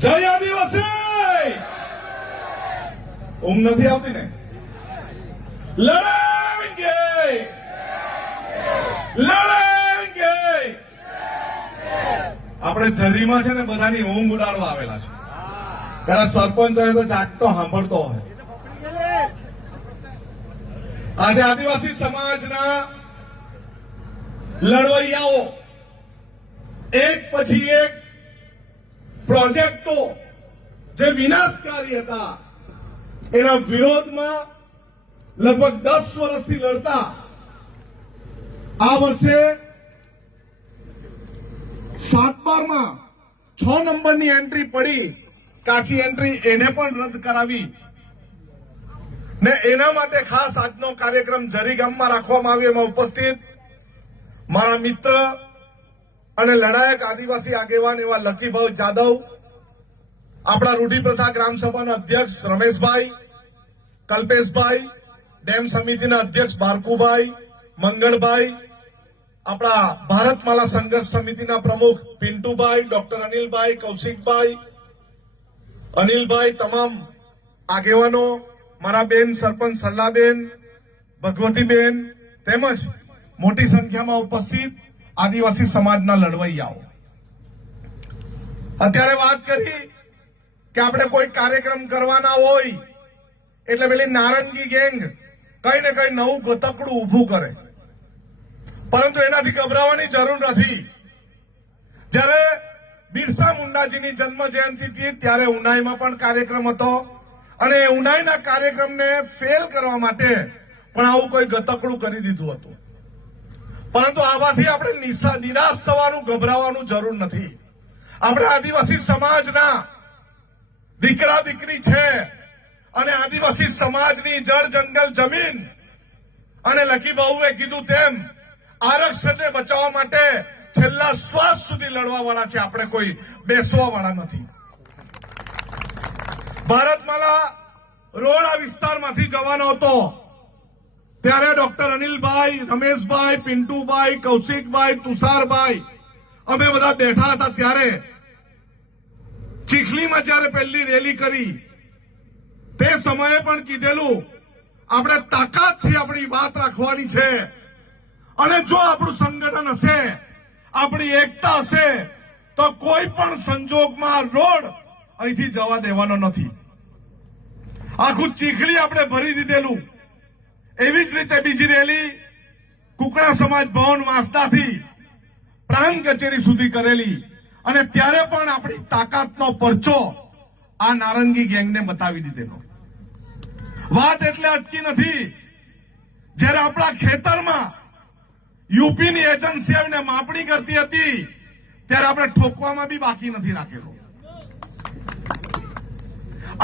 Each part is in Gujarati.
જય આદિવાસી ઊંઘ નથી આવતી ને લડેંગે લડેંગે આપણે જરીમાં છે ને બધાની ઊંઘ ઉડાડવા આવેલા છે પેલા સરપંચ હોય તો જાગતો સાંભળતો હોય આજે આદિવાસી સમાજના લડવૈયાઓ એક પછી એક પ્રોજેક્ટો જે વિનાશકારી હતા એના વિરોધમાં લગભગ દસ વર્ષથી લડતા આ વર્ષે સાત બારમાં છ નંબરની એન્ટ્રી પડી કાચી એન્ટ્રી એને પણ રદ કરાવી ને એના માટે ખાસ આજનો કાર્યક્રમ જરીગામમાં રાખવામાં આવ્યો એમાં ઉપસ્થિત મારા મિત્ર અને લડાયક આદિવાસી આગેવાન એવા લકીભાઈ જાદવ આપણા રૂઢિપ્રથા ગ્રામસભાના અધ્યક્ષ રમેશભાઈ કલ્પેશભાઈ ડેમ સમિતિના અધ્યક્ષ બારકુભાઈ મંગળભાઈ આપણા ભારતમાલા સંઘર્ષ સમિતિના પ્રમુખ પિન્ટુભાઈ ડોક્ટર અનિલભાઈ કૌશિકભાઈ અનિલભાઈ તમામ આગેવાનો મારા બેન સરપંચ સલ્લાબેન ભગવતીબેન તેમજ મોટી સંખ્યામાં ઉપસ્થિત આદિવાસી સમાજના લડવૈયાઓ અત્યારે વાત કરી કે આપણે કોઈ કાર્યક્રમ કરવાના હોય એટલે પેલી નારંગી ગેંગ કઈ ને કઈ નવું ગતકડું ઊભું કરે પરંતુ એનાથી ગભરાવાની જરૂર નથી જ્યારે બિરસા મુંડાજીની જન્મ જયંતિ હતી ત્યારે ઉનાઈમાં પણ કાર્યક્રમ હતો અને એ ઉનાઈના કાર્યક્રમને ફેલ કરવા માટે પણ આવું કોઈ ગતકડું કરી દીધું હતું પરંતુ આવાથી આપણે નિરાશ થવાનું ગભરાવાનું જરૂર નથી આપણે આદિવાસી સમાજના દીકરા દીકરી છે અને આદિવાસી સમાજની જળ જંગલ જમીન અને લકી બહુએ કીધું તેમ આરક્ષણને બચાવવા માટે છેલ્લા શ્વાસ સુધી લડવા વાળા છે આપણે કોઈ બેસવા વાળા નથી ભારતમાલા રોડ આ વિસ્તારમાંથી જવાનો હતો ત્યારે ડોક્ટર અનિલભાઈ રમેશભાઈ પિન્ટુભાઈ કૌશિકભાઈ તુષારભાઈ અમે બધા બેઠા હતા ત્યારે ચીખલીમાં જયારે પહેલી રેલી કરી તે સમયે પણ કીધેલું આપણે તાકાતથી આપણી વાત રાખવાની છે અને જો આપણું સંગઠન હશે આપણી એકતા હશે તો કોઈ પણ સંજોગમાં રોડ અહીંથી જવા દેવાનો નથી આખું ચીખલી આપણે ભરી દીધેલું એવી જ રીતે બીજી રેલી કુકડા સમાજ ભવન વાંસદાથી પ્રાણ કચેરી સુધી કરેલી અને ત્યારે પણ આપણી તાકાતનો પરચો આ નારંગી ગેંગને બતાવી દીધેલો વાત એટલે અટકી નથી જ્યારે આપણા ખેતરમાં યુપીની એજન્સી આવીને માપણી કરતી હતી ત્યારે આપણે ઠોકવામાં બી બાકી નથી રાખેલો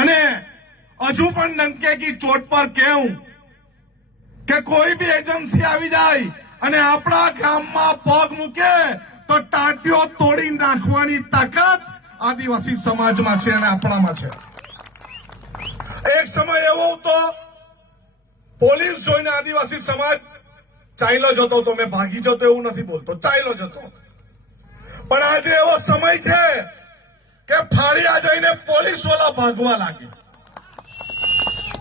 અને હજુ પણ નંકે કી ચોટ પર કેવું કે કોઈ બી એજન્સી આવી જાય અને આપણા ગામમાં પગ મૂકે તો ટાંટીઓ તોડી નાખવાની તાકાત આદિવાસી સમાજમાં છે અને આપણામાં છે એક સમય એવો હતો પોલીસ જોઈને આદિવાસી સમાજ ચાલ્યો જતો તો મેં ભાગી જતો એવું નથી બોલતો ચાલ્યો જતો પણ આજે એવો સમય છે કે ફાળિયા જઈને પોલીસ વાળા ભાગવા લાગે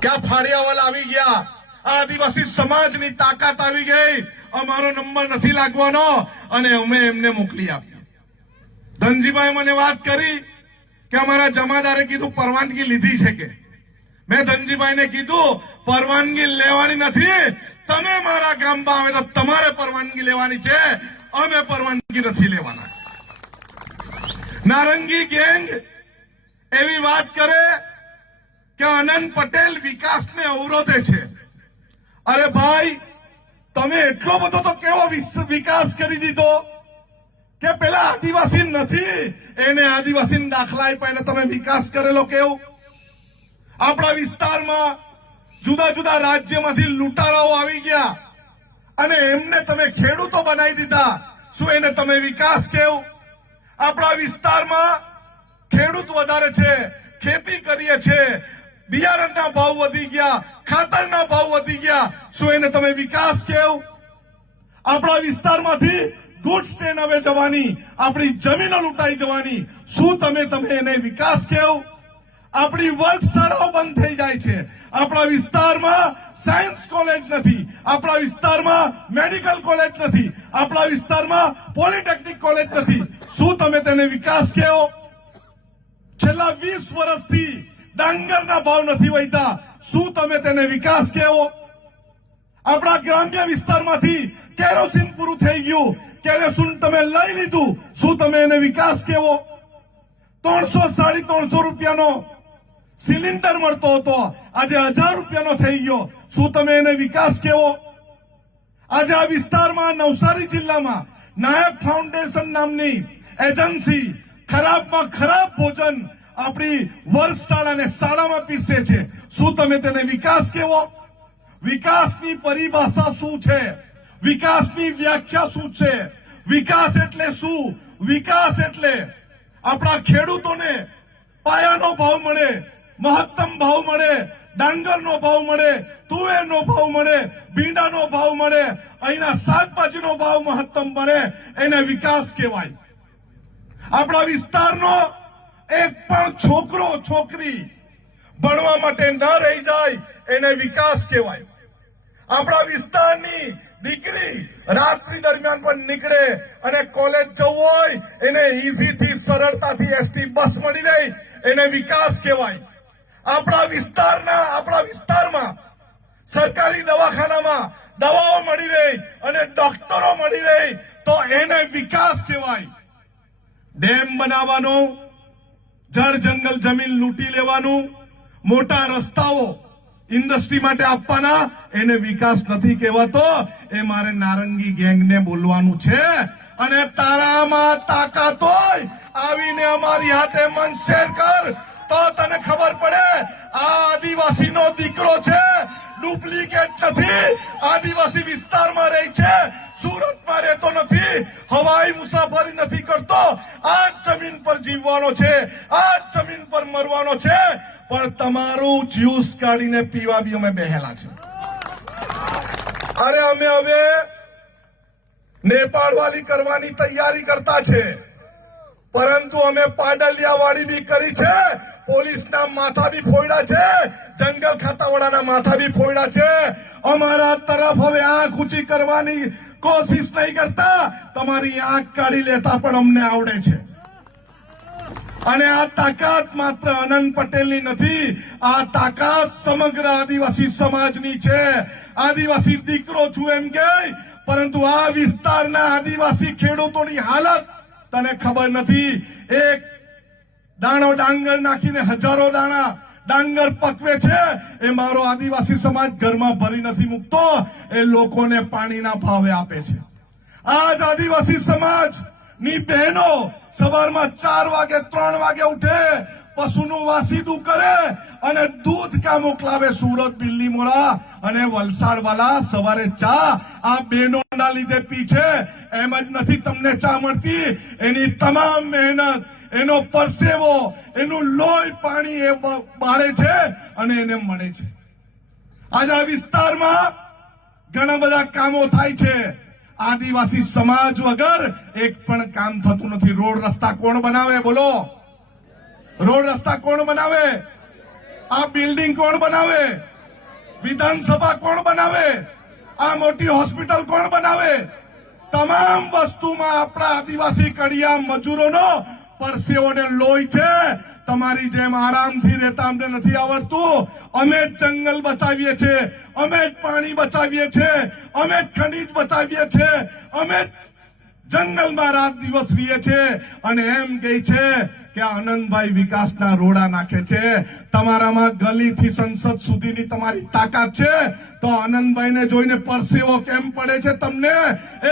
ક્યાં ફાળિયા વાળા આવી ગયા આદિવાસી સમાજની તાકાત આવી ગઈ અમારો નંબર નથી લાગવાનો અને અમે એમને મોકલી આપ્યા ધનજીભાઈ મને વાત કરી કે અમારા જમાદારે કીધું પરવાનગી લીધી છે કે મેં ધનજીભાઈને કીધું પરવાનગી લેવાની નથી તમે મારા ગામમાં આવે તો તમારે પરવાનગી લેવાની છે અમે પરવાનગી નથી લેવાના નારંગી ગેંગ એવી વાત કરે કે અનંત પટેલ વિકાસને અવરોધે છે અરે ભાઈ તમે એટલો બધો તો કેવો વિકાસ કરી દીધો કે પેલા આદિવાસી નથી એને આદિવાસી દાખલા આપ્યા એને તમે વિકાસ કરેલો કેવું આપણા વિસ્તારમાં જુદા જુદા રાજ્યમાંથી લૂંટારાઓ આવી ગયા અને એમને તમે ખેડૂતો બનાવી દીધા શું એને તમે વિકાસ કેવું આપણા વિસ્તારમાં ખેડૂત વધારે છે ખેતી કરીએ છીએ બિયારણના ભાવ વધી ગયા ખાતરના ભાવ વધી ગયા શું એને તમે વિકાસ કેવ આપણા વિસ્તારમાંથી ગુડ્સ ટ્રેન હવે જવાની આપણી જમીનો લૂંટાઈ જવાની શું તમે તમે એને વિકાસ કેવ આપણી વર્ગશાળાઓ બંધ થઈ જાય છે આપણા વિસ્તારમાં સાયન્સ કોલેજ નથી આપણા વિસ્તારમાં મેડિકલ કોલેજ નથી આપણા વિસ્તારમાં પોલિટેકનિક કોલેજ નથી શું તમે તેને વિકાસ કહો છેલ્લા વીસ વર્ષથી ડાંગરના ભાવ નથી વહેતા શું તમે તેને વિકાસ કહેવો આપણા ગ્રામ્ય વિસ્તારમાંથી કેરોસીન પૂરું થઈ ગયું કેરોસીન તમે લઈ લીધું શું તમે એને વિકાસ કહેવો ત્રણસો સાડી ત્રણસો રૂપિયાનો સિલિન્ડર મળતો હતો આજે હજાર રૂપિયાનો થઈ ગયો શું તમે એને વિકાસ કેવો આજે આ વિસ્તારમાં નવસારી જિલ્લામાં નાયબ ફાઉન્ડેશન નામની એજન્સી ખરાબમાં ખરાબ ભોજન આપણી વર્ગશાળાને શાળામાં પીસે છે શું તમે તેને વિકાસ કેવો વિકાસની પરિભાષા શું છે વિકાસની વ્યાખ્યા શું છે વિકાસ એટલે શું વિકાસ એટલે આપણા ખેડૂતોને પાયાનો ભાવ મળે મહત્તમ ભાવ મળે ડાંગરનો ભાવ મળે તુવેરનો ભાવ મળે ભીંડાનો ભાવ મળે અહીંના શાકભાજીનો ભાવ મહત્તમ મળે એને વિકાસ કહેવાય આપણા વિસ્તારનો એક પણ છોકરો છોકરી ભણવા માટે ન રહી જાય એને વિકાસ કહેવાય આપણા વિસ્તારની દીકરી રાત્રિ દરમિયાન પણ નીકળે અને કોલેજ જવું હોય એને ઈઝીથી સરળતાથી એસટી બસ મળી જાય એને વિકાસ કહેવાય આપણા વિસ્તારના આપણા વિસ્તારમાં સરકારી દવાખાનામાં દવાઓ મળી રહી અને ડોક્ટરો મળી રહી તો એને વિકાસ કહેવાય ડેમ બનાવવાનો જળ જંગલ જમીન લૂંટી લેવાનું મોટા રસ્તાઓ ઇન્ડસ્ટ્રી માટે આપવાના એને વિકાસ નથી કહેવાતો એ મારે નારંગી ગેંગને બોલવાનું છે અને તારામાં તાકાત હોય આવીને અમારી હાથે મન શેર કર તો તને ખબર પડે આ આદિવાસીનો દીકરો છે ડુપ્લિકેટ નથી આદિવાસી વિસ્તારમાં રહે છે સુરતમાં રહેતો નથી હવાઈ મુસાફરી નથી કરતો આ જમીન પર જીવવાનો છે આ જમીન પર મરવાનો છે પણ તમારું જ્યુસ કાઢીને પીવા બી અમે બેહેલા છે અરે અમે હવે નેપાળ વાલી કરવાની તૈયારી કરતા છે પરંતુ અમે પાડલિયાવાડી બી કરી છે પોલીસના માથા બી ફોડ્યા છે જંગલ ખાતાવાળાના માથા બી ફોડ્યા છે અમારા તરફ હવે આંખ ઊંચી કરવાની કોશિશ નહીં કરતા તમારી આંખ કાઢી લેતા પણ અમને આવડે છે અને આ તાકાત માત્ર આનંદ પટેલની નથી આ તાકાત સમગ્ર આદિવાસી સમાજની છે આદિવાસી દીકરો છું એમ કે પરંતુ આ વિસ્તારના આદિવાસી ખેડૂતોની હાલત તને ખબર નથી એક દાણો ડાંગર નાખીને હજારો દાણા ડાંગર પકવે છે એ મારો આદિવાસી સમાજ ઘરમાં ભરી નથી મૂકતો એ લોકોને પાણીના ભાવે આપે છે આજ આદિવાસી સમાજ ની બહેનો સવારમાં ચાર વાગે ત્રણ વાગે ઉઠે પશુનું વાસીદું કરે અને દૂધ ક્યાં મોકલાવે સુરત બિલ્લી મોરા અને વલસાડવાલા સવારે ચા આ બેનોના લીધે પી છે એમ જ નથી તમને ચા મળતી એની તમામ મહેનત એનો પરસેવો એનું લોહી પાણી એ બાળે છે અને એને મળે છે આજે આ વિસ્તારમાં ઘણા બધા કામો થાય છે આદિવાસી સમાજ વગર એક પણ કામ થતું નથી રોડ રસ્તા કોણ બનાવે બોલો રોડ રસ્તા કોણ બનાવે આ બિલ્ડિંગ કોણ બનાવે વિધાનસભા કોણ બનાવે આ મોટી હોસ્પિટલ કોણ બનાવે તમામ વસ્તુમાં આપણા આદિવાસી કડિયા મજૂરોનો પરસેવોને લોહી છે તમારી જેમ આરામથી રહેતા અમને નથી આવડતું અમે જ જંગલ બચાવીએ છીએ અમે જ પાણી બચાવીએ છીએ અમે જ ખનીજ બચાવીએ છીએ અમે જ જંગલમાં રાત દિવસ રીએ છીએ અને એમ કહે છે કે આનંદભાઈ વિકાસના રોડા નાખે છે તમારામાં ગલીથી સંસદ સુધીની તમારી તાકાત છે તો આનંદભાઈને જોઈને પરસેવો કેમ પડે છે તમને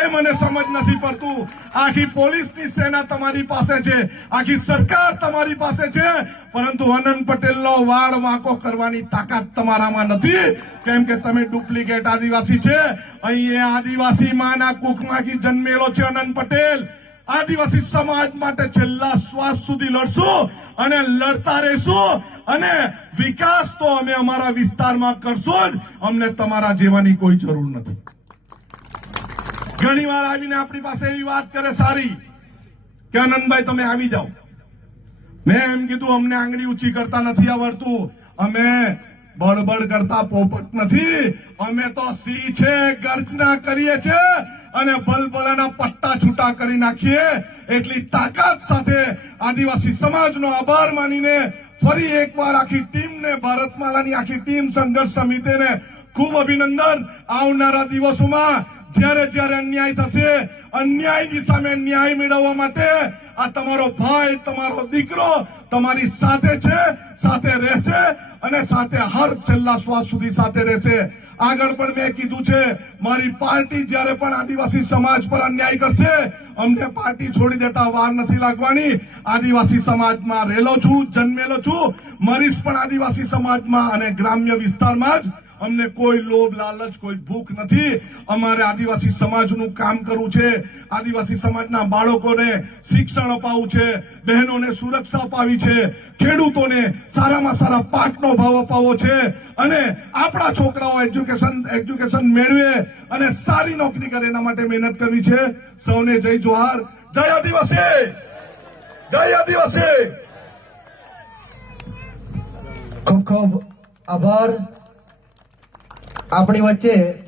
એ મને સમજ નથી પડતું આખી પોલીસની સેના તમારી પાસે છે આખી સરકાર તમારી પાસે છે પરંતુ આનંદ પટેલનો વાળ વાંકો કરવાની તાકાત તમારામાં નથી કેમ કે તમે ડુપ્લિકેટ આદિવાસી છે અહીં આદિવાસી માના કુકમાંથી જન્મેલો છે આનંદ પટેલ આદિવાસી સમાજ માટે છેલ્લા શ્વાસ સુધી લડશું અને લડતા રહેશું અને વિકાસ તો અમે અમારા વિસ્તારમાં કરશું અમને તમારા જેવાની કોઈ જરૂર નથી ઘણી વાર આવીને આપણી પાસે એવી વાત કરે સારી કે આનંદભાઈ તમે આવી જાઓ મેં એમ કીધું અમને આંગળી ઊંચી કરતા નથી આવડતું અમે બળબડ કરતા પોપટ નથી અમે તો સિંહ છે ગર્જના કરીએ છીએ અને બલબલાના પટ્ટા છૂટા કરી નાખીએ એટલી તાકાત સાથે આદિવાસી સમાજનો આભાર માનીને ફરી એકવાર આખી ટીમને ભારતમાલાની આખી ટીમ સંઘર્ષ સમિતિને ખૂબ અભિનંદન આવનારા દિવસોમાં જ્યારે જ્યારે અન્યાય થશે અન્યાયની સામે ન્યાય મેળવવા માટે આ તમારો ભાઈ તમારો દીકરો તમારી સાથે છે સાથે રહેશે અને સાથે હર છેલ્લા શ્વાસ સુધી સાથે રહેશે આગળ પણ મેં કીધું છે મારી પાર્ટી જ્યારે પણ આદિવાસી સમાજ પર અન્યાય કરશે અમને પાર્ટી છોડી દેતા વાર નથી લાગવાની આદિવાસી સમાજમાં રહેલો છું જન્મેલો છું મરીશ પણ આદિવાસી સમાજમાં અને ગ્રામ્ય વિસ્તારમાં જ અમને કોઈ લોભ લાલચ કોઈ ભૂખ નથી અમારે આદિવાસી સમાજનું કામ કરવું છે આદિવાસી સમાજના બાળકોને શિક્ષણ અપાવવું છે બહેનોને સુરક્ષા અપાવી છે ખેડૂતોને સારામાં સારા પાકનો ભાવ અપાવો છે અને આપણા છોકરાઓ એજ્યુકેશન એજ્યુકેશન મેળવે અને સારી નોકરી કરે એના માટે મહેનત કરવી છે સૌને જય જોહાર જય આદિવાસી જય આદિવાસી ખૂબ ખૂબ આભાર આપણી વચ્ચે